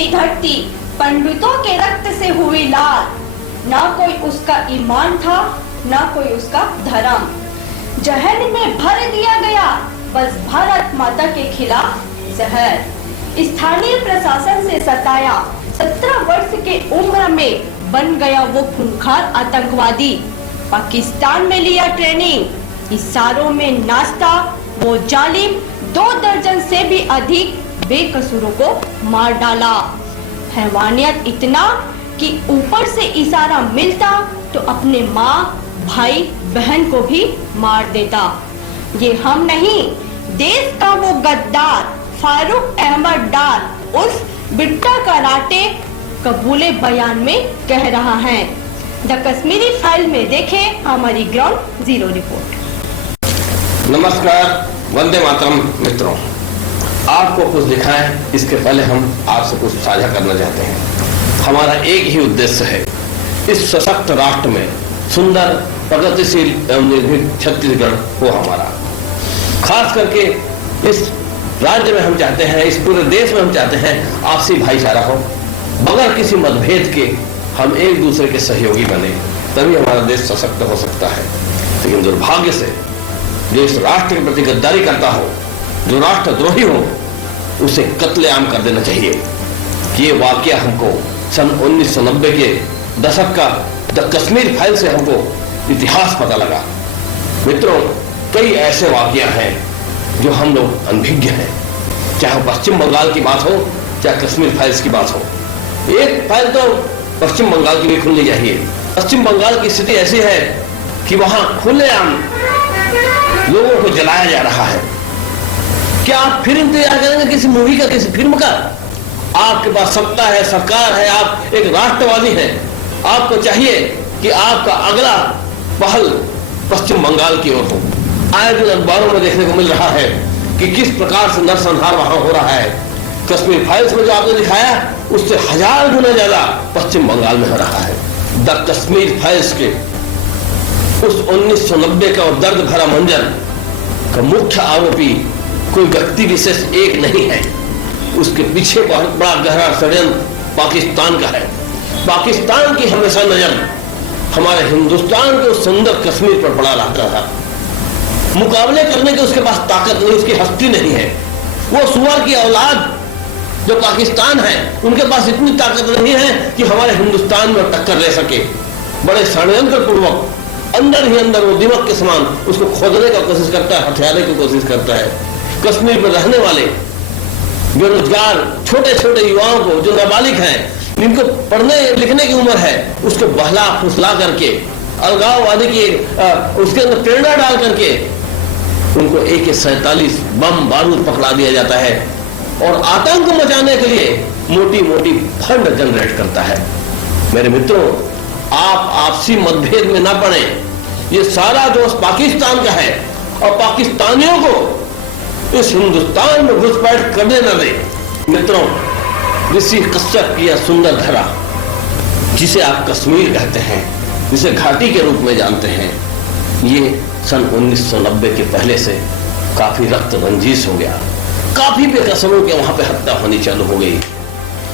की धरती पंडितों के रक्त से हुई लाल। ना कोई उसका ईमान था, ना कोई उसका धर्म। जहन में भर दिया गया बस भारत माता के खिलाफ जहर। स्थानीय प्रशासन से सताया, 17 वर्ष के उम्र में बन गया वो खूंखार आतंकवादी। पाकिस्तान में लिया ट्रेनिंग, इशारों में नाचता वो जालिम 2 दर्जन से भी अधिक बेकसूरों को मार डाला। हैवानियत इतना कि ऊपर से इशारा मिलता तो अपने माँ भाई बहन को भी मार देता। ये हम नहीं, देश का वो गद्दार फारूक अहमद डार उस बिट्टा कराटे कबूले बयान में कह रहा है। द कश्मीरी फाइल में देखें हमारी ग्राउंड जीरो रिपोर्ट। नमस्कार, वंदे मातरम मित्रों। आपको कुछ लिखा है, इसके पहले हम आपसे कुछ साझा करना चाहते हैं। हमारा एक ही उद्देश्य है, इस सशक्त राष्ट्र में सुंदर प्रगतिशील एवं निर्भीक छत्तीसगढ़ हो हमारा। खास करके इस राज्य में हम चाहते हैं, इस पूरे देश में हम चाहते हैं आपसी भाईचारा हो, बगैर किसी मतभेद के हम एक दूसरे के सहयोगी बने, तभी हमारा देश सशक्त हो सकता है। लेकिन दुर्भाग्य से जो इस राष्ट्र के प्रति गद्दारी करता हो, जो राष्ट्रद्रोही हो, उसे कत्लेआम कर देना चाहिए। ये वाकया हमको सन 1990 के दशक का द कश्मीर फाइल से हमको इतिहास पता लगा। मित्रों, कई ऐसे वाकया हैं जो हम लोग अनभिज्ञ हैं, चाहे पश्चिम बंगाल की बात हो चाहे कश्मीर फाइल्स की बात हो। एक फाइल तो पश्चिम बंगाल की भी खुलनी चाहिए। पश्चिम बंगाल की स्थिति ऐसी है कि वहां खुलेआम लोगों को जलाया जा रहा है। क्या आप फिर इंतजार करेंगे किसी मूवी का, किसी फिल्म का? आपके पास सत्ता है, सरकार है, आप एक राष्ट्रवादी हैं, आपको चाहिए कि आपका अगला पहल पश्चिम बंगाल की ओर हो। आए दिन अखबारों में देखने को मिल रहा है कि किस प्रकार से नरसंहार वहां हो रहा है। कश्मीर फाइल्स में जो आपने दिखाया, उससे 1000 गुना ज्यादा पश्चिम बंगाल में हो रहा है। द कश्मीर फाइल्स के उस 1990 का दर्द भरा मंजर का मुख्य आरोपी कोई व्यक्ति विशेष एक नहीं है, उसके पीछे बहुत बड़ा गहरा षड्यंत्र पाकिस्तान का है। पाकिस्तान की हमेशा नजर हमारे हिंदुस्तान के सुंदर कश्मीर पर पड़ा रहता था। मुकाबले करने की उसके पास ताकत नहीं, उसकी हस्ती नहीं है। वो सुअर की औलाद जो पाकिस्तान है, उनके पास इतनी ताकत नहीं है कि हमारे हिंदुस्तान में टक्कर ले सके। बड़े षड्यंत्र पूर्वक अंदर ही अंदर वो दिमक के समान उसको खोदने का कोशिश करता है, हथियाने की कोशिश करता है। कश्मीर में रहने वाले बेरोजगार छोटे छोटे युवाओं को, जो नाबालिग हैं, जिनको पढ़ने लिखने की उम्र है, उसको बहला फुसला करके अलगाववादी की उसके अंदर प्रेरणा डाल करके उनको AK-47 बम बारूद पकड़ा दिया जाता है और आतंक मचाने के लिए मोटी मोटी फंड जनरेट करता है। मेरे मित्रों, आप आपसी मतभेद में ना पड़े। ये सारा दोष पाकिस्तान का है और पाकिस्तानियों को इस हिंदुस्तान में घुसपैठ करने न दे। मित्रों, ऋषि कश्यप की यह सुंदर धरा, जिसे आप कश्मीर कहते हैं, जिसे घाटी के रूप में जानते हैं, ये सन 1990 के पहले से काफी रक्त रंजीश हो गया। काफी बेकसरों के वहां पे हत्या होनी चालू हो गई।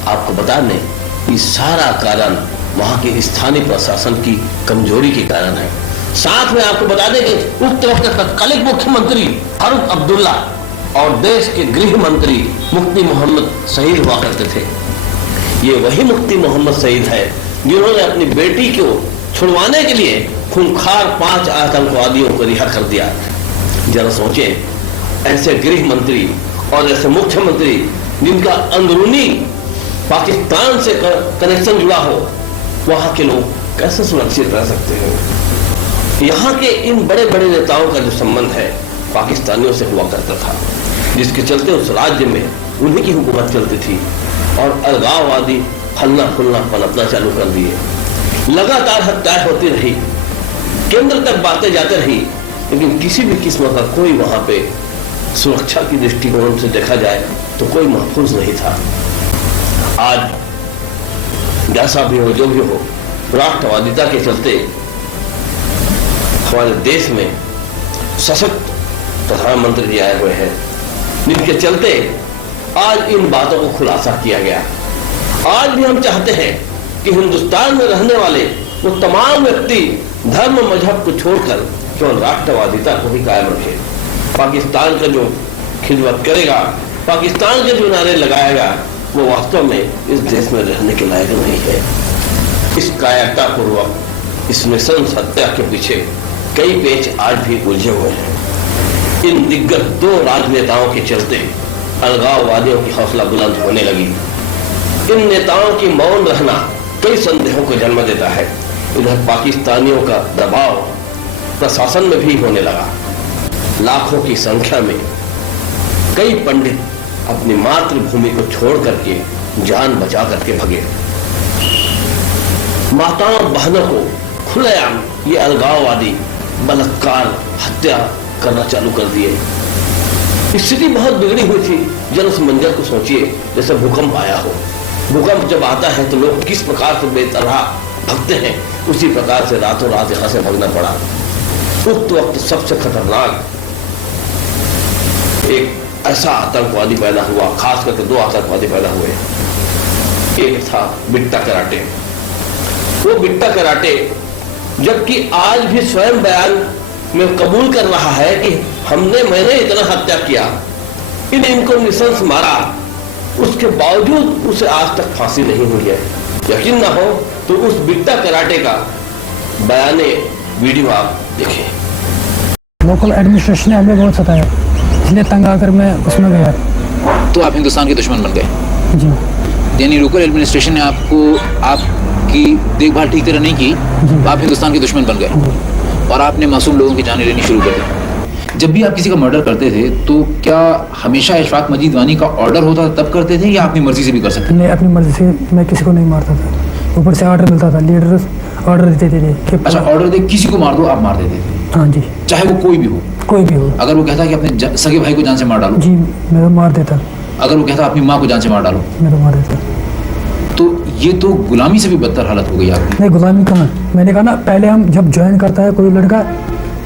आपको बता दें, ये सारा कारण वहां के स्थानीय प्रशासन की कमजोरी के कारण है। साथ में आपको बता दें कि उस तरफ के तत्कालिक मुख्यमंत्री फारूक अब्दुल्ला और देश के गृह मंत्री मुफ्ती मोहम्मद सईद हुआ करते थे। ये वही मुफ्ती मोहम्मद सईद है जिन्होंने अपनी बेटी को छुड़वाने के लिए खूंखार 5 आतंकवादियों को रिहा कर दिया। जरा सोचें, ऐसे गृह मंत्री और ऐसे मुख्यमंत्री जिनका अंदरूनी पाकिस्तान से कनेक्शन जुड़ा हो, वहां के लोग कैसे सुरक्षित रह सकते हैं? यहाँ के इन बड़े बड़े नेताओं का जो संबंध है पाकिस्तानियों से हुआ करता था, जिसके चलते उस राज्य में उन्हीं की हुकूमत चलती थी और अलगाववादी फलना फुलना पनपना चालू कर दिए। लगातार हत्याएं होती रही, केंद्र तक बातें जाती रही, लेकिन किसी भी किस्म का कोई वहां पे सुरक्षा की दृष्टिकोण से देखा जाए तो कोई महफूज नहीं था। आज जैसा भी हो, जो भी हो, राष्ट्रवादिता के चलते हमारे देश में सशक्त प्रधानमंत्री जी आए हुए हैं, जिनके चलते आज इन बातों को खुलासा किया गया। आज भी हम चाहते हैं कि हिंदुस्तान में रहने वाले वो तमाम व्यक्ति धर्म मजहब को छोड़कर केवल राष्ट्रवादिता को ही कायम रखे। पाकिस्तान का जो खिदमत करेगा, पाकिस्तान के जो नारे लगाएगा, वो वास्तव में इस देश में रहने के लायक नहीं है। इस कायरता पूर्वक इस मिशन सत्या के पीछे कई पेच आज भी उलझे हुए हैं। इन दिग्गज दो राजनेताओं के चलते अलगाववादियों की हौसला बुलंद होने लगी। इन नेताओं की मौन रहना कई संदेहों को जन्म देता है। इधर पाकिस्तानियों का दबाव प्रशासन में भी होने लगा। लाखों की संख्या में कई पंडित अपनी मातृभूमि को छोड़ करके जान बचा करके भगे। माताओं बहनों को खुलेआम ये अलगाववादी बलात्कार हत्या करना चालू कर दिए। स्थिति बहुत बिगड़ी हुई थी। जन उस मंजर को सोचिए जैसे भूकंप आया हो। भूकंप जब आता है तो लोग किस प्रकार से बेतरह भगते हैं, उसी प्रकार से रातों रात यहां से भगना पड़ा। उस वक्त सबसे खतरनाक एक ऐसा आतंकवादी पैदा हुआ, खास करके दो आतंकवादी पैदा हुए। एक था बिट्टा कराटे। वो बिट्टा कराटे जबकि आज भी स्वयं बयान में कबूल कर रहा है कि मैंने इतना हत्या किया, इनको निशंस मारा, उसके बावजूद उसे आज तक फांसी नहीं हुई है। यकीन ना हो तो उस बिट्टा कराटे का बयान वीडियो आप देखें। लोकल एडमिनिस्ट्रेशन ने हमें बहुत सताया, इसलिए तंग आकर मैं उसमें गया। तो आप हिंदुस्तान के दुश्मन बन गए? जी। यानी लोकल एडमिनिस्ट्रेशन ने आपको आपकी देखभाल ठीक तरह नहीं की, आप हिंदुस्तान के दुश्मन बन गए और आपने मासूम लोगों की जानें लेनी शुरू कर दी। जब भी आप किसी का मर्डर करते थे तो क्या हमेशा इशफाक मजीद वानी का ऑर्डर होता तब करते थे या अपनी मर्जी से भी कर सकते थे? नहीं, अपनी मर्जी से मैं किसी को नहीं मारता था। ऊपर से ऑर्डर मिलता था, लीडर ऑर्डर देते थे कि अच्छा, ऑर्डर दे किसी को मार दो, आप मार देते थे? हाँ जी। चाहे वो कोई भी हो? कोई भी हो। अगर वो कहता कि अपने सगे भाई को जान से मार डालो? जी, मैं मार देता। अगर वो कहता अपनी माँ को जान से मार डालो? मैं मार देता। तो ये तो गुलामी से भी बदतर हालत हो गई आपकी। नहीं, गुलामी कहाँ। मैंने कहा ना, पहले हम जब ज्वाइन करता है कोई लड़का,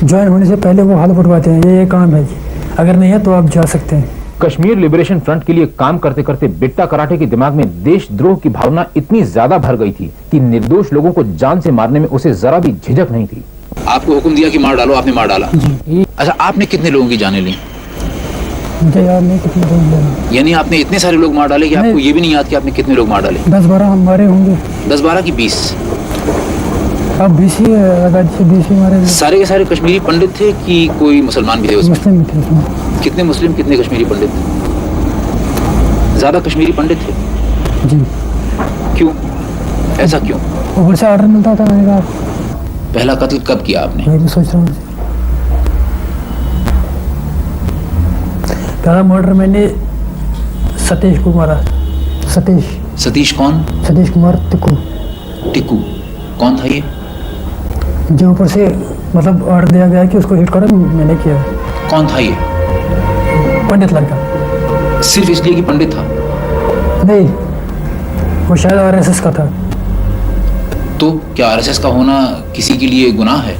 ज्वाइन होने से पहले वो हाल उठवाते हैं, ये काम है जी, अगर नहीं है तो आप जा सकते हैं। कश्मीर लिबरेशन फ्रंट के लिए काम करते करते बिट्टा कराटे के दिमाग में देशद्रोह की भावना इतनी ज्यादा भर गई थी कि निर्दोष लोगों को जान से मारने में उसे जरा भी झिझक नहीं थी। आपको हुक्म दिया कि मार डालो, आपने मार डाला? अच्छा, आपने कितने लोगों की जानें ली? मुझे याद नहीं कितने लोग मारे। यानी आपने इतने सारे लोग मार डाले कि आपको ये भी नहीं याद कि आपने कितने लोग मार डाले? 10-12 हम मारे होंगे। 10-12 की 20? अब 20 ही लगा, 20 ही मारे। सारे के सारे कश्मीरी पंडित थे कि कोई मुसलमान भी थे उसमें? मुस्लिम थे उसमें। कितने मुस्लिम, कितने कश्मीरी पंडित थे? ज्यादा कश्मीरी पंडित थे? जी। क्यों, ऐसा क्यों? ऊपर से ऑर्डर मिलता था। मैंने कहा पहला कत्ल कब किया आपने? मैं भी सोच रहा हूँ। पहला मर्डर मैंने सतीश को मारा। सतीश कौन? सतीश कुमार टिक्कू। टिक्कू कौन था ये? जो ऊपर से मतलब ऑर्डर दिया गया कि उसको हिट करो, मैंने किया। कौन था ये? पंडित लड़का। सिर्फ इसलिए कि पंडित था? नहीं, वो शायद आरएसएस का था। तो क्या आरएसएस का होना किसी के लिए गुनाह है?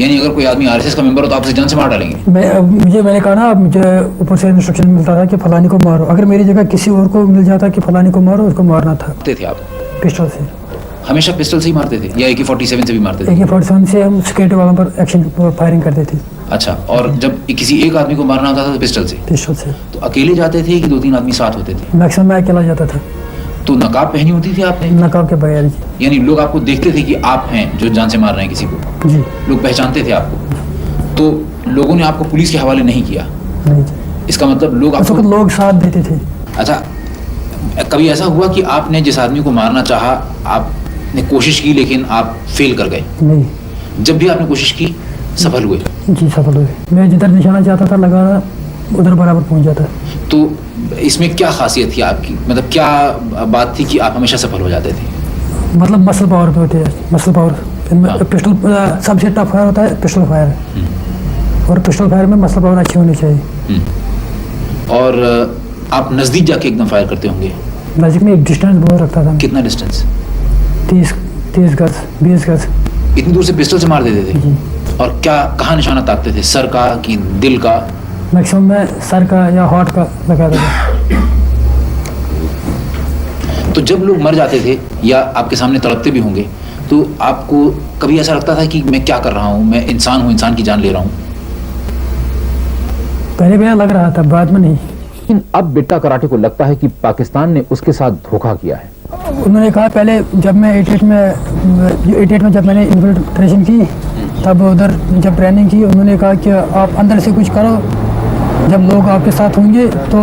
यानी अगर कोई आदमी आरएसएस का मेंबर हो तो आप उसे जान से मार डालेंगे? मैंने कहा ना, मुझे ऊपर से इंस्ट्रक्शन मिलता था कि फलानी को मारो। अगर मेरी जगह किसी और को मिल जाता कि फलानी को मारो, उसको मारना था। थे आप पिस्टल से? हमेशा पिस्टल से ही मारते थे या AK-47 से भी मारते थे? AK-47 से हम सिक्योरिटी वालों पर एक्शन फायरिंग करते थे। अच्छा, और जब किसी एक आदमी को मारना होता था तो पिस्टल से? पिस्टल से। तो अकेले जाते थे कि 2-3 आदमी साथ होते थे? मैक्सिमम मैं अकेला जाता था। तो नकाब पहनी होती थी आपने? नकाब के बगैर जी। यानी लोग आपको देखते थे कि आप हैं जो जान से मार रहे हैं किसी को? जी। लोग पहचानते थे आपको? तो लोगों ने आपको पुलिस के हवाले नहीं किया? नहीं। इसका मतलब लोग आपको लोग साथ देते थे। अच्छा, कभी ऐसा हुआ कि आपने जिस आदमी को मारना चाहा, आपने कोशिश की लेकिन आप फेल कर गए? नहीं। जब भी आपने कोशिश की सफल हुए? जी, सफल हुए। मैं जिधर निशाना चाहता था लगाना, उधर बराबर पहुंच जाता। तो इसमें क्या खासियत थी आपकी, मतलब क्या बात थी कि आप हमेशा सफल हो जाते थे? मतलब मसल पावर पे होते हैं, मसल पावर। पिस्टल सबसे टफ फायर होता है पिस्टल फायर, और पिस्टल फायर में मसल पावर अच्छी होनी चाहिए। और आप नजदीक जाके एकदम फायर करते होंगे? नजदीक में डिस्टेंस बहुत रखता था। कितना डिस्टेंस? 30 गज, 20 गज। इतनी दूर से पिस्टल से मार देते थे? जी। और क्या, कहाँ निशाना ताकते थे? सर का कि दिल का? मैक्सिमम मैं सर का या हार्ट का लगाता था। तो जब लोग मर जाते थे या आपके सामने तड़पते भी होंगे, तो आपको कभी ऐसा लगता था कि मैं क्या कर रहा हूँ, मैं इंसान हूँ, इंसान की जान ले रहा हूँ? पहले भी लग रहा था, बाद में नहीं। लेकिन अब बिट्टा कराटे को लगता है कि पाकिस्तान ने उसके साथ धोखा किया है। उन्होंने कहा पहले जब मैं 88 में जब मैंने इन्फिल्ट्रेशन की, तब उधर जब ट्रेनिंग की, उन्होंने कहा कि आप अंदर से कुछ करो, जब लोग आपके साथ होंगे तो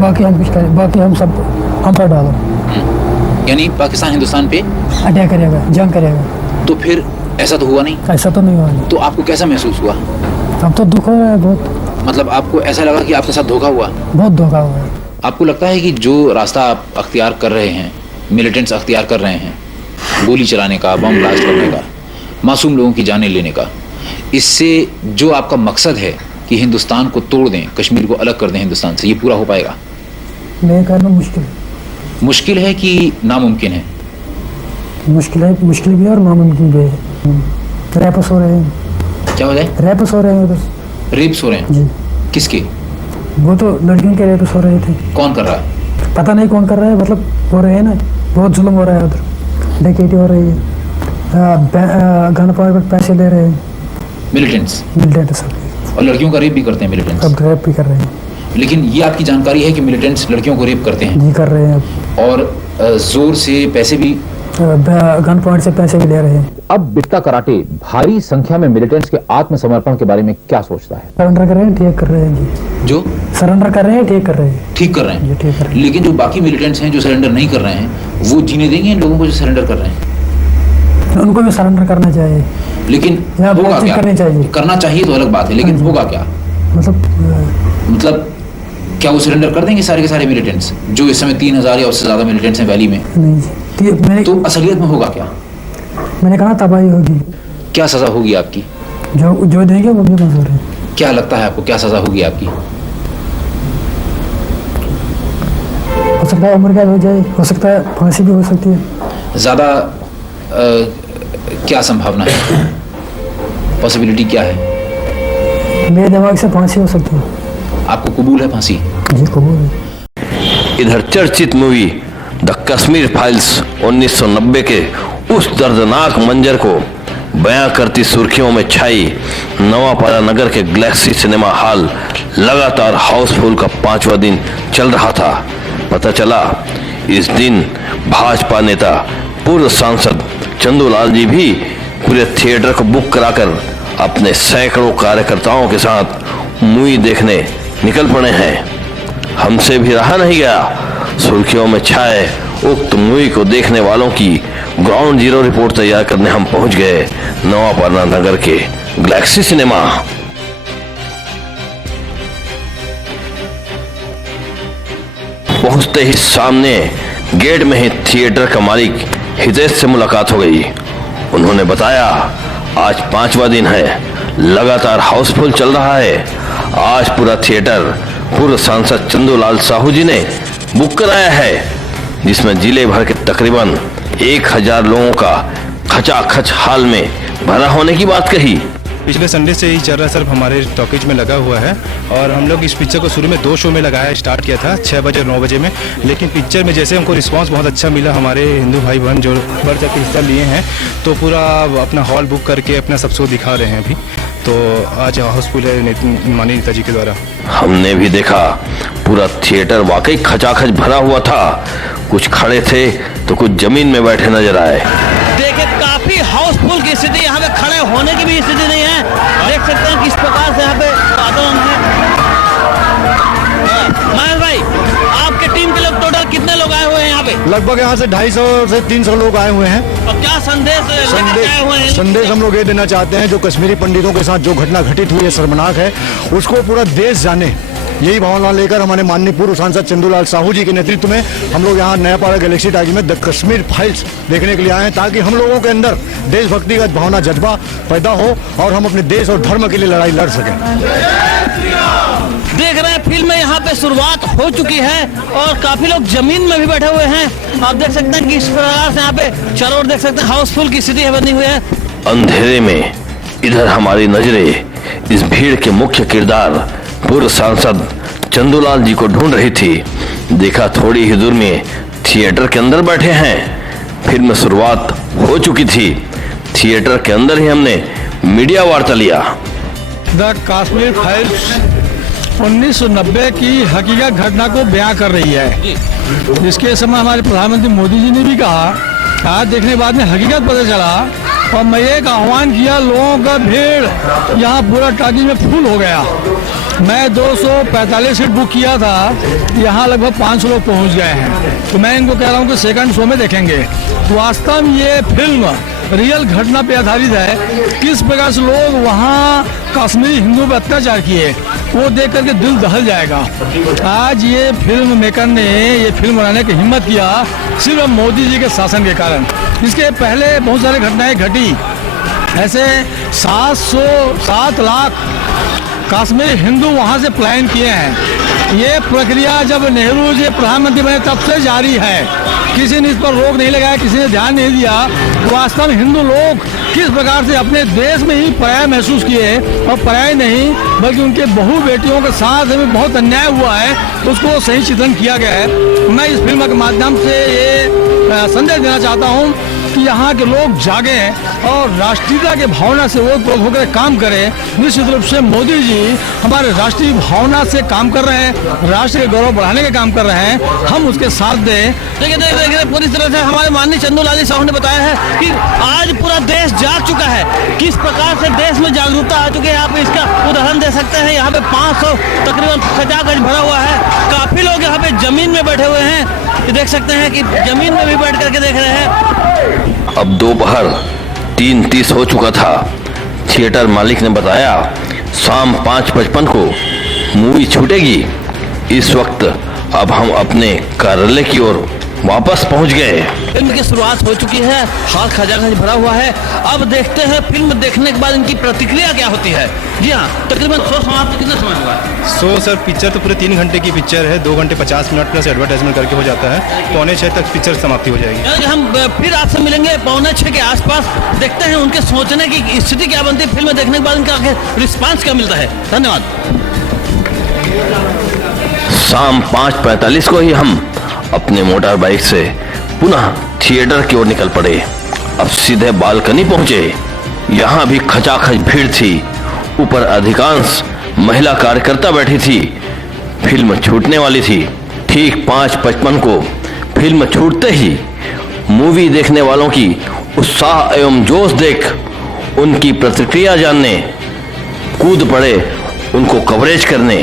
बाकी हम कुछ करें, बाकी हम पर डालो। यानी पाकिस्तान हिंदुस्तान पे अटैक करेगा, जंग करेगा। तो फिर ऐसा तो हुआ नहीं? ऐसा तो नहीं हुआ। तो आपको कैसा महसूस हुआ? अब तो दुख हो रहा है बहुत। मतलब आपको ऐसा लगा कि आपके साथ धोखा हुआ? बहुत धोखा हुआ है। आपको लगता है कि जो रास्ता आप अख्तियार कर रहे हैं, मिलिटेंट्स अख्तियार कर रहे हैं, गोली चलाने का, बम ब्लास्ट करने का, मासूम लोगों की जानें लेने का, इससे जो आपका मकसद है कि हिंदुस्तान को तोड़ दें, कश्मीर को अलग कर दें हिंदुस्तान से, ये पूरा हो पाएगा? मेरे ख्याल में मुश्किल है कि नामुमकिन है? मुश्किल भी है और नामुमकिन भी है। रैप्स हो रहे हैं। क्या हो जाए? रैप्स हो रहे हैं उधर। रेप्स हो रहे हैं? जी। किसके? वो तो लड़कियों के रेप्स हो रहे थे। कौन कर रहा है? पता नहीं कौन कर रहा है, मतलब हो रहे हैं ना, बहुत जुल्म हो रहा है उधर। डकैती हो रही है, गन पावर पर पैसे ले रहे हैं मिलिटेंट्स सब। और लड़कियों का रेप भी करते हैं मिलिटेंट्स? सब रेप भी कर रहे हैं। लेकिन ये आपकी जानकारी है कि मिलिटेंट्स लड़कियों को रेप करते हैं? जी कर रहे हैं। और जोर से पैसे भी, गन पॉइंट से पैसे भी ले रहे हैं। अब बिट्टा कराटे भारी संख्या में मिलिटेंट्स के आत्मसमर्पण के बारे में क्या सोचता है? सरेंडर कर रहे हैं, ठीक कर रहे हैं जी। जो सरेंडर कर रहे हैं, ठीक कर रहे हैं। ठीक कर रहे हैं? जी ठीक कर रहे हैं। लेकिन जो बाकी मिलिटेंट्स हैं जो सरेंडर नहीं कर रहे हैं, वो जीने देंगे इन लोगों को जो सरेंडर कर रहे हैं? उनको भी सरेंडर करना चाहिए। लेकिन यहाँ होगा बातचीत क्या? करनी चाहिए। करना चाहिए तो अलग बात है, लेकिन होगा क्या? मतलब क्या वो सरेंडर कर देंगे सारे के सारे मिलिटेंट्स जो इस समय 3000 या उससे ज्यादा मिलिटेंट्स हैं वैली में? नहीं जी। तो असलियत में होगा क्या? मैंने कहा तबाही होगी। क्या सजा होगी आपकी? जो देंगे वो भी मंजूर है। क्या लगता है आपको, क्या सजा होगी आपकी? हो सकता है उम्र कैद हो जाए, हो सकता है फांसी भी हो सकती है। ज्यादा क्या संभावना है, पॉसिबिलिटी क्या है? मेरे दिमाग से फांसी हो सकती है। आपको कबूल है फांसी? जी कबूल है। इधर चर्चित मूवी द कश्मीर फाइल्स 1990 के उस दर्दनाक मंजर को बयां करती सुर्खियों में छाई नवापारा नगर के गैलेक्सी सिनेमा हॉल लगातार हाउसफुल का 5वां दिन चल रहा था। पता चला इस दिन भाजपा नेता पूर्व सांसद चंदूलाल जी भी पूरे थिएटर को बुक कराकर अपने सैकड़ों कार्यकर्ताओं के साथ मूवी देखने निकल पड़े हैं। हमसे भी रहा नहीं गया, सुर्खियों में छाए उक्त मूवी को देखने वालों की ग्राउंड जीरो रिपोर्ट तैयार करने हम पहुंच गए नवापारा नगर के गैलेक्सी सिनेमा। पहुंचते ही सामने गेट में ही थिएटर का मालिक हितेश से मुलाकात हो गई। उन्होंने बताया आज 5वां दिन है, लगातार हाउसफुल चल रहा है। आज पूरा थिएटर पूर्व सांसद चंदूलाल साहू जी ने बुक कराया है, जिसमें जिले भर के तकरीबन 1000 लोगों का खचाखच हाल में भरा होने की बात कही। पिछले संडे से ही चल रहा है सर, हमारे टॉकीज में लगा हुआ है और हम लोग इस पिक्चर को शुरू में 2 शो में लगाया, स्टार्ट किया था 6 बजे 9 बजे में, लेकिन पिक्चर में जैसे हमको रिस्पांस बहुत अच्छा मिला, हमारे हिंदू भाई बहन जो बढ़ चढ़ के हिस्सा लिए हैं तो पूरा अपना हॉल बुक करके अपना सब शो दिखा रहे हैं अभी। तो आज हाउसफुल है माननीय नेताजी के द्वारा। हमने भी देखा पूरा थिएटर वाकई खचाखच भरा हुआ था, कुछ खड़े थे तो कुछ जमीन में बैठे नजर आए। देखिए काफी हाउसफुल की स्थिति, यहाँ पे खड़े होने की भी स्थिति नहीं है। देख सकते हैं किस प्रकार से यहाँ पे वातावरण है। महेश भाई, आपके टीम के लोग टोटल कितने लोग आए हुए हैं यहाँ पे? लगभग यहाँ से 250 से 300 लोग आए हुए हैं। और क्या संदेश आए हुए हैं? संदेश हम लोग ये देना चाहते हैं, जो कश्मीरी पंडितों के साथ जो घटना घटित हुई है, शर्मनाक है, उसको पूरा देश जाने, यही भावना लेकर हमारे माननीय पूर्व सांसद चंदूलाल साहू जी के नेतृत्व में हम लोग यहाँ नयापाड़ा गैलेक्सी टाइज में द कश्मीर फाइल्स देखने के लिए आए हैं, ताकि हम लोगों के अंदर देशभक्ति का भावना, जज्बा पैदा हो और हम अपने देश और धर्म के लिए लड़ाई लड़ सकें। देख रहे हैं फिल्म में यहाँ पे शुरुआत हो चुकी है और काफी लोग जमीन में भी बैठे हुए हैं। आप देख सकते हैं कि इस प्रकार से यहाँ पे चारों ओर देख सकते हैं हाउसफुल की स्थिति बनी हुई है। अंधेरे में इधर हमारी नजरें इस भीड़ के मुख्य किरदार पूर्व सांसद चंदूलाल जी को ढूंढ रही थी। देखा थोड़ी ही दूर में थिएटर के अंदर बैठे हैं। फिल्म शुरुआत हो चुकी थी। थिएटर के अंदर ही हमने मीडिया वार्ता लिया। द कश्मीर फाइल्स 1990 की हकीकत घटना को बयां कर रही है, जिसके समय हमारे प्रधानमंत्री मोदी जी ने भी कहा। आज देखने के बाद में हकीकत पता चला और मैं एक आह्वान किया, लोगों का भीड़ यहाँ पूरा टाकी में फुल हो गया। मैं 245 सीट बुक किया था, यहाँ लगभग 500 लोग पहुँच गए हैं। तो मैं इनको कह रहा हूँ कि सेकंड शो में देखेंगे। तो वास्तव में ये फिल्म रियल घटना पे आधारित है। किस प्रकार से लोग वहाँ कश्मीरी हिंदुओं पर अत्याचार किए, वो देख करके दिल दहल जाएगा। आज ये फिल्म मेकर ने ये फिल्म बनाने की हिम्मत किया सिर्फ मोदी जी के शासन के कारण। इसके पहले बहुत सारी घटनाएं घटी। ऐसे 7 लाख कश्मीरी हिंदू वहाँ से पलायन किए हैं। ये प्रक्रिया जब नेहरू जी प्रधानमंत्री बने तब से जारी है। किसी ने इस पर रोक नहीं लगाया, किसी ने ध्यान नहीं दिया। वास्तव में हिंदू लोग किस प्रकार से अपने देश में ही पराया महसूस किए, और पराया नहीं बल्कि उनके बहू बेटियों के साथ में बहुत अन्याय हुआ है, उसको सही चित्रण किया गया है। मैं इस फिल्म के माध्यम से ये संदेश देना चाहता हूँ कि यहाँ के लोग जागे और राष्ट्रीयता के भावना से वो होकर काम करें। निश्चित रूप से मोदी जी हमारे राष्ट्रीय भावना से काम कर रहे हैं, राष्ट्र के गौरव बढ़ाने का काम कर रहे हैं, हम उसके साथ दें। देखिए पूरी तरह से हमारे माननीय चंदूलाल साहू ने बताया है कि आज पूरा देश जाग चुका है। किस प्रकार से देश में जागरूकता आ चुकी है, आप इसका उदाहरण दे सकते हैं। यहाँ पे 500 तकरीबन खचाखच भरा हुआ है। काफी लोग यहाँ पे जमीन में बैठे हुए हैं, ये देख सकते हैं कि जमीन में भी बैठ करके देख रहे हैं। अब दोपहर 3:30 हो चुका था। थिएटर मालिक ने बताया शाम 5:55 को मूवी छूटेगी। इस वक्त अब हम अपने कार्यालय की ओर वापस पहुंच गए। फिल्म की शुरुआत हो चुकी है, हॉल खचाखच भरा हुआ है। अब देखते हैं फिल्म देखने के बाद इनकी प्रतिक्रिया क्या होती है। जी हाँ, तकरीबन शो समाप्त कितना समय हुआ? सो सर पिक्चर तो पूरे 3 घंटे की पिक्चर है। 2 घंटे 50 मिनट प्लस एडवर्टाइजमेंट करके हो जाता है। 5:45 तक पिक्चर समाप्ति हो जाएगी। हम फिर आपसे मिलेंगे 5:45 के आसपास। देखते हैं उनके सोचने की स्थिति क्या बनती है, फिल्म देखने के बाद इनका रिस्पांस क्या मिलता है। धन्यवाद। शाम 5:45 को ही हम अपने मोटर बाइक से पुनः थिएटर की ओर निकल पड़े। अब सीधे बालकनी पहुंचे। यहाँ भी खचाखच भीड़ थी। ऊपर अधिकांश महिला कार्यकर्ता बैठी थी। फिल्म छूटने वाली थी। ठीक 5:55 को फिल्म छूटते ही मूवी देखने वालों की उत्साह एवं जोश देख उनकी प्रतिक्रिया जानने कूद पड़े, उनको कवरेज करने।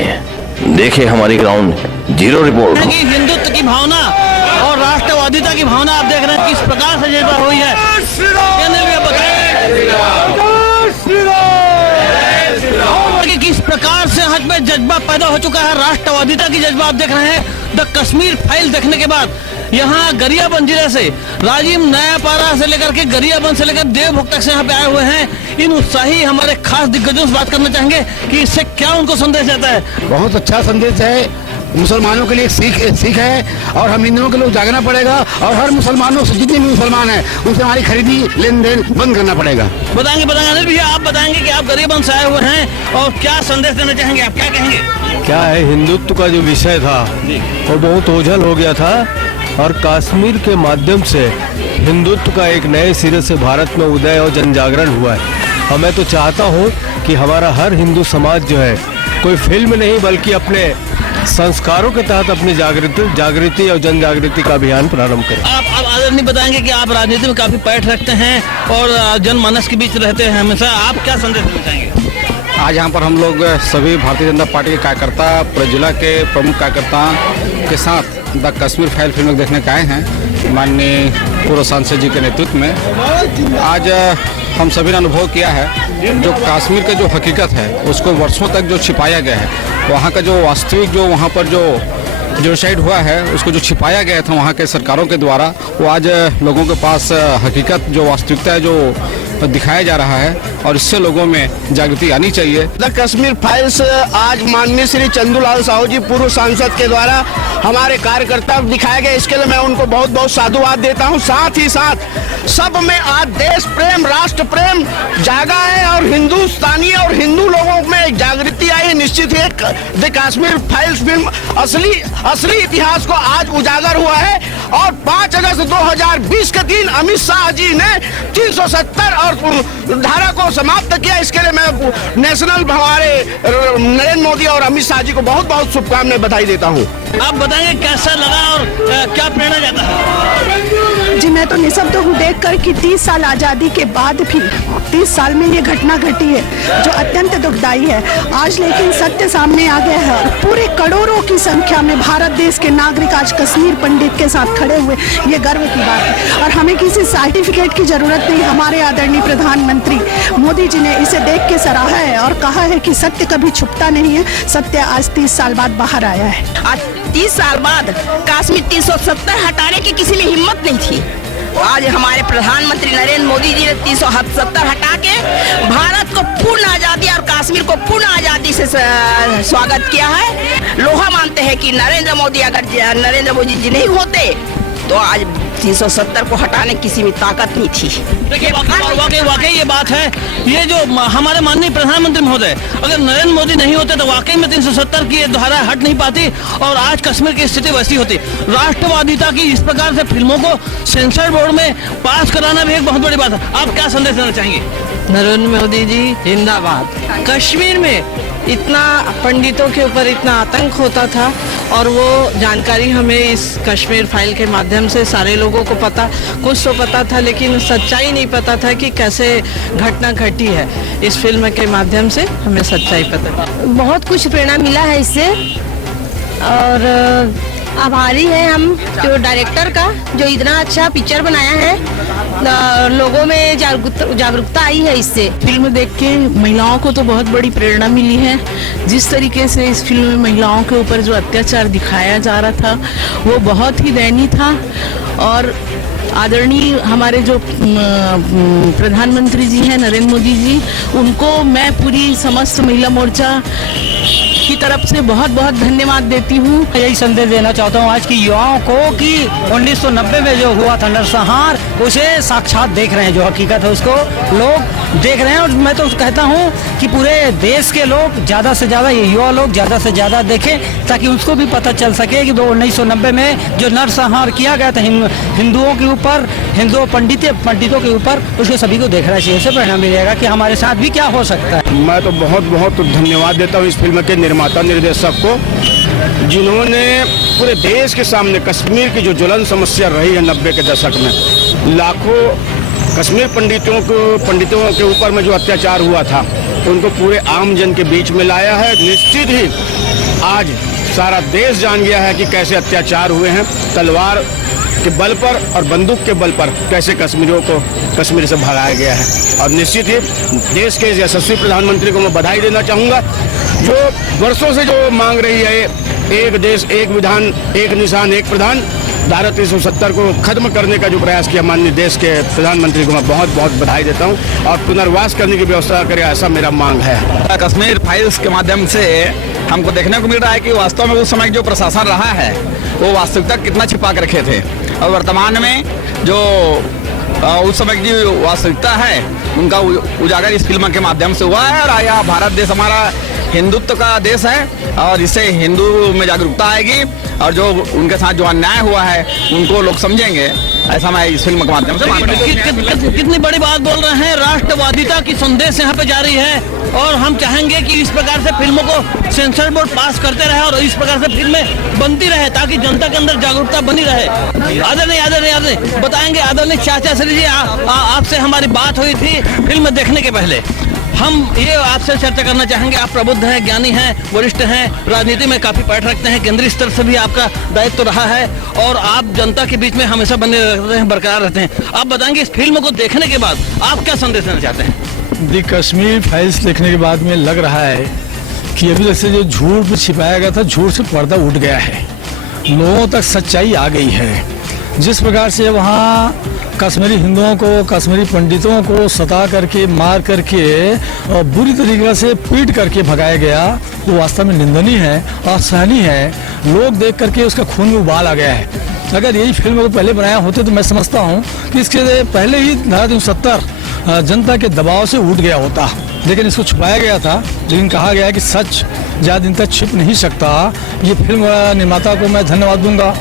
देखे हमारी ग्राउंड जीरो रिपोर्ट। हिंदुत्व की भावना और राष्ट्रवादिता की भावना आप देख रहे हैं किस प्रकार से जज्बा हुई है। कि किस प्रकार से हज में जज्बा पैदा हो चुका है, राष्ट्रवादिता की जज्बा आप देख रहे हैं। द कश्मीर फाइल देखने के बाद यहाँ गरियाबंद जिले से राजीव नयापारा से लेकर के गरियाबंद से लेकर देवभोग तक से यहाँ पे आए हुए हैं। इन उत्साही हमारे खास दिग्गजों से बात करना चाहेंगे कि इससे क्या उनको संदेश देता है। बहुत अच्छा संदेश है। मुसलमानों के लिए एक सीख है और हम हिंदुओं के लोग जागना पड़ेगा और हर मुसलमानों से जितने भी मुसलमान हैं उनसे हमारी खरीदी लेन देन बंद करना पड़ेगा। बताएंगे अनिल भैया, आप बताएंगे कि आप गरियाबंद से आए हुए हैं और क्या संदेश देना चाहेंगे, आप क्या कहेंगे? क्या है, हिंदुत्व का जो विषय था वो बहुत ओझल हो गया था और कश्मीर के माध्यम से हिंदुत्व का एक नए सिरे से भारत में उदय और जन जागरण हुआ है। और मैं तो चाहता हूँ कि हमारा हर हिंदू समाज जो है कोई फिल्म नहीं बल्कि अपने संस्कारों के तहत अपनी जागृति और जन जागृति का अभियान प्रारंभ करें। आप आदरणीय बताएंगे कि आप राजनीति में काफी पैठ रखते हैं और जनमानस के बीच रहते हैं हमेशा, आप क्या संदेश देना चाहेंगे? आज यहाँ पर हम लोग सभी भारतीय जनता पार्टी के कार्यकर्ता, जिला के प्रमुख कार्यकर्ता के साथ द कश्मीर फाइल फिल्म देखने के आए हैं माननीय पूर्व सांसद जी के नेतृत्व में। आज हम सभी ने अनुभव किया है जो कश्मीर का जो हकीकत है उसको वर्षों तक जो छिपाया गया है, वहाँ का जो वास्तविक जो वहाँ पर जो जेनोसाइड हुआ है उसको जो छिपाया गया था वहाँ के सरकारों के द्वारा, वो आज लोगों के पास हकीकत जो वास्तविकता है जो दिखाया जा रहा है और इससे लोगों में जागृति आनी चाहिए। द कश्मीर फाइल्स आज माननीय श्री चंदूलाल साहू जी पूर्व सांसद के द्वारा हमारे कार्यकर्ता दिखाया गया, इसके लिए मैं उनको बहुत बहुत साधुवाद देता हूं। साथ ही साथ सब में आज देश प्रेम, राष्ट्र प्रेम जागा है और हिंदुस्तानी और हिंदू लोगों में जागृति आई, निश्चित है द कश्मीर फाइल्स फिल्म असली इतिहास को आज उजागर हुआ है। और 5 अगस्त 2020 के दिन अमित शाह जी ने 370 और धारा को समाप्त किया। इसके लिए मैं नेशनल हमारे नरेंद्र मोदी और अमित शाह जी को बहुत बहुत शुभकामनाएं बधाई देता हूँ। आप बताएंगे कैसा लगा और क्या प्रेरणा जाता है? जी मैं तो निःशब्द हूँ देखकर कि 30 साल आज़ादी के बाद भी 30 साल में ये घटना घटी है जो अत्यंत दुखदाई है। आज लेकिन सत्य सामने आ गया है और पूरे करोड़ों की संख्या में भारत देश के नागरिक आज कश्मीर पंडित के साथ खड़े हुए, ये गर्व की बात है। और हमें किसी सर्टिफिकेट की जरूरत नहीं। हमारे आदरणीय प्रधानमंत्री मोदी जी ने इसे देख के सराहा है और कहा है कि सत्य कभी छुपता नहीं है। सत्य आज 30 साल बाद बाहर आया है। आज 30 साल बाद कश्मीर 370 हटाने की किसी में हिम्मत नहीं थी। आज हमारे प्रधानमंत्री नरेंद्र मोदी जी ने 370 हटा के भारत को पूर्ण आजादी और कश्मीर को पूर्ण आजादी से स्वागत किया है। लोहा मानते हैं कि नरेंद्र मोदी जी नहीं होते तो आज 370 को हटाने किसी में ताकत नहीं थी। देखिए वाकई ये बात है। ये जो हमारे माननीय प्रधानमंत्री महोदय अगर नरेंद्र मोदी नहीं होते तो वाकई में 370 की ये धारा हट नहीं पाती और आज कश्मीर की स्थिति वैसी होती। राष्ट्रवादिता की इस प्रकार से फिल्मों को सेंसर बोर्ड में पास कराना भी एक बहुत बड़ी बात है। आप क्या संदेश देना चाहेंगे? नरेंद्र मोदी जी जिंदाबाद। कश्मीर में इतना पंडितों के ऊपर इतना आतंक होता था और वो जानकारी हमें इस कश्मीर फाइल के माध्यम से सारे लोगों को पता, कुछ तो पता था लेकिन सच्चाई नहीं पता था कि कैसे घटना घटी है। इस फिल्म के माध्यम से हमें सच्चाई पता। बहुत कुछ प्रेरणा मिला है इससे और आभारी हैं हम जो डायरेक्टर का जो इतना अच्छा पिक्चर बनाया है। लोगों में जागरूकता आई है इससे। फिल्म देख के महिलाओं को तो बहुत बड़ी प्रेरणा मिली है। जिस तरीके से इस फिल्म में महिलाओं के ऊपर जो अत्याचार दिखाया जा रहा था वो बहुत ही दयनीय था और आदरणीय हमारे जो प्रधानमंत्री जी हैं नरेंद्र मोदी जी, उनको मैं पूरी समस्त महिला मोर्चा की तरफ से बहुत बहुत धन्यवाद देती हूँ। यही संदेश देना चाहता हूँ आज की युवाओं को कि 1990 में जो हुआ था नरसंहार उसे साक्षात देख रहे हैं, जो हकीकत है उसको लोग देख रहे हैं। और मैं तो कहता हूँ कि पूरे देश के लोग ज़्यादा से ज़्यादा, ये युवा लोग ज़्यादा से ज़्यादा देखें ताकि उसको भी पता चल सके कि 1990 में जो नरसंहार किया गया था हिंदुओं के ऊपर, हिंदू पंडितों के ऊपर, उसको सभी को देखना चाहिए। इससे प्रेरणा मिलेगा कि हमारे साथ भी क्या हो सकता है। मैं तो बहुत बहुत धन्यवाद देता हूँ इस फिल्म के निर्माता निर्देशक को, जिन्होंने पूरे देश के सामने कश्मीर की जो ज्वलन समस्या रही है 90 के दशक में, लाखों कश्मीर पंडितों के ऊपर में जो अत्याचार हुआ था उनको पूरे आम जन के बीच में लाया है। निश्चित ही आज सारा देश जान गया है कि कैसे अत्याचार हुए हैं, तलवार के बल पर और बंदूक के बल पर कैसे कश्मीरियों को कश्मीर से भगाया गया है। और निश्चित ही देश के यशस्वी प्रधानमंत्री को मैं बधाई देना चाहूँगा, जो वर्षों से जो मांग रही है एक देश एक विधान एक निशान एक प्रधान, धारा 370 को खत्म करने का जो प्रयास किया माननीय देश के प्रधानमंत्री को मैं बहुत बहुत बधाई देता हूँ और पुनर्वास करने की व्यवस्था करे, ऐसा मेरा मांग है। कश्मीर फाइल्स के माध्यम से हमको देखने को मिल रहा है कि वास्तव में उस समय जो प्रशासन रहा है वो वास्तविकता कितना छिपा के रखे थे और वर्तमान में जो उस समय की वास्तविकता है उनका उजागर इस फिल्म के माध्यम से हुआ है। और यह भारत देश हमारा हिंदुत्व का देश है और इससे हिंदू में जागरूकता आएगी और जो उनके साथ जो अन्याय हुआ है उनको लोग समझेंगे, ऐसा मैं इस फिल्म के माध्यम से मानता हूं। कितनी बड़ी बात बोल रहे हैं। राष्ट्रवादिता की संदेश यहाँ पे जारी है और हम चाहेंगे कि इस प्रकार से फिल्मों को सेंसर बोर्ड पास करते रहे और इस प्रकार से फिल्में बनती रहे ताकि जनता के अंदर जागरूकता बनी रहे। आदरणीय बताएंगे, आदरणीय चाचा श्री जी, आपसे हमारी बात हुई थी फिल्म देखने के पहले। हम ये आपसे चर्चा करना चाहेंगे, आप प्रबुद्ध हैं, ज्ञानी हैं, वरिष्ठ हैं, राजनीति में काफी पैठ रखते हैं, केंद्रीय स्तर से भी आपका दायित्व रहा है और आप जनता के बीच में हमेशा बने रहते हैं, बरकरार रहते हैं। आप बताएंगे इस फिल्म को देखने के बाद आप क्या संदेश देना चाहते हैं? दी कश्मीर फाइल्स देखने के बाद में लग रहा है कि अभी जैसे जो झूठ छिपाया गया था, झूठ से पर्दा उठ गया है, लोगों तक सच्चाई आ गई है। जिस प्रकार से वहाँ कश्मीरी हिंदुओं को, कश्मीरी पंडितों को सता करके, मार करके और बुरी तरीके से पीट करके भगाया गया, वो वास्तव में निंदनीय है, असहनीय है। लोग देख करके उसका खून में उबाल आ गया है। अगर यही फिल्म को पहले बनाया होते तो मैं समझता हूँ कि इसके पहले ही धारा 370 जनता के दबाव से उठ गया होता। लेकिन इसको छुपाया गया था। लेकिन कहा गया है कि सच ज़्यादा दिन तक छिप नहीं सकता। ये फिल्म निर्माता को मैं धन्यवाद दूंगा,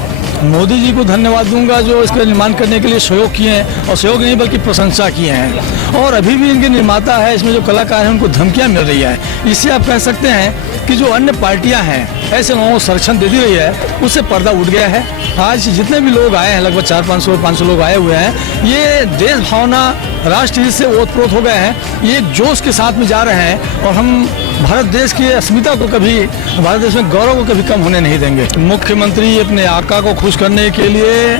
मोदी जी को धन्यवाद दूंगा जो इसका निर्माण करने के लिए सहयोग किए हैं, और सहयोग नहीं बल्कि प्रशंसा किए हैं। और अभी भी इनके निर्माता है, इसमें जो कलाकार हैं उनको धमकियां मिल रही है। इससे आप कह सकते हैं कि जो अन्य पार्टियां हैं ऐसे लोगों को संरक्षण दे दी रही है, उससे पर्दा उठ गया है। आज जितने भी लोग आए हैं, लगभग 400-500 लोग आए हुए हैं, ये देश भावना राष्ट्र हित से ओतप्रोत हो गए हैं। ये एक जोश के साथ में जा रहे हैं और हम भारत देश की अस्मिता को कभी, भारत देश में गौरव को कभी कम होने नहीं देंगे। मुख्यमंत्री अपने आका को खुश करने के लिए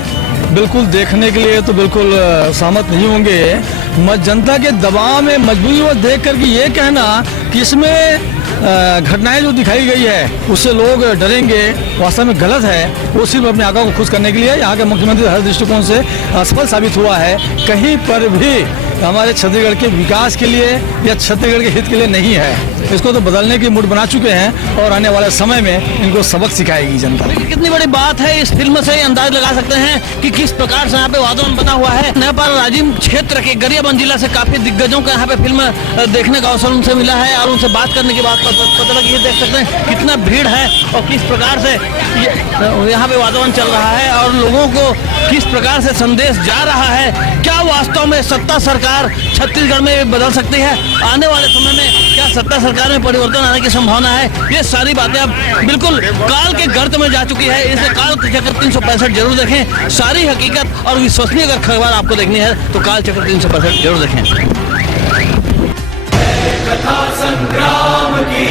बिल्कुल देखने के लिए तो बिल्कुल सहमत नहीं होंगे। जनता के दबाव में मजबूरी को देख करके ये कहना कि इसमें घटनाएं जो दिखाई गई है उससे लोग डरेंगे, वास्तव में गलत है। वो सिर्फ अपने आका को खुश करने के लिए यहाँ के मुख्यमंत्री हर दृष्टिकोण से असफल साबित हुआ है। कहीं पर भी हमारे छत्तीसगढ़ के विकास के लिए या छत्तीसगढ़ के हित के लिए नहीं है। इसको तो बदलने की मूड बना चुके हैं और आने वाले समय में इनको सबक सिखाएगी जनता। कितनी बड़ी बात है, इस फिल्म से अंदाज लगा सकते हैं कि किस प्रकार से यहाँ पे वातावरण बना हुआ है। नेपाल राजीव क्षेत्र के गरियाबंद जिला से काफी दिग्गजों का यहाँ पे फिल्म देखने का अवसर उनसे मिला है और उनसे बात करने के बाद पता लगा। ये देख सकते हैं कितना भीड़ है और किस प्रकार से यहाँ पे वातावरण चल रहा है और लोगों को किस प्रकार से संदेश जा रहा है। क्या वास्तव में सत्ता सरकार छत्तीसगढ़ में बदल सकती है? आने वाले समय में क्या सत्ता सरकार में परिवर्तन आने की संभावना है? ये सारी बातें अब बिल्कुल काल के गर्त में जा चुकी है। इसे काल चक्र 365 जरूर देखें। सारी हकीकत और विश्वसनीय अगर खबर आपको देखनी है तो काल चक्र 365 जरूर देखें। कथा संग्राम की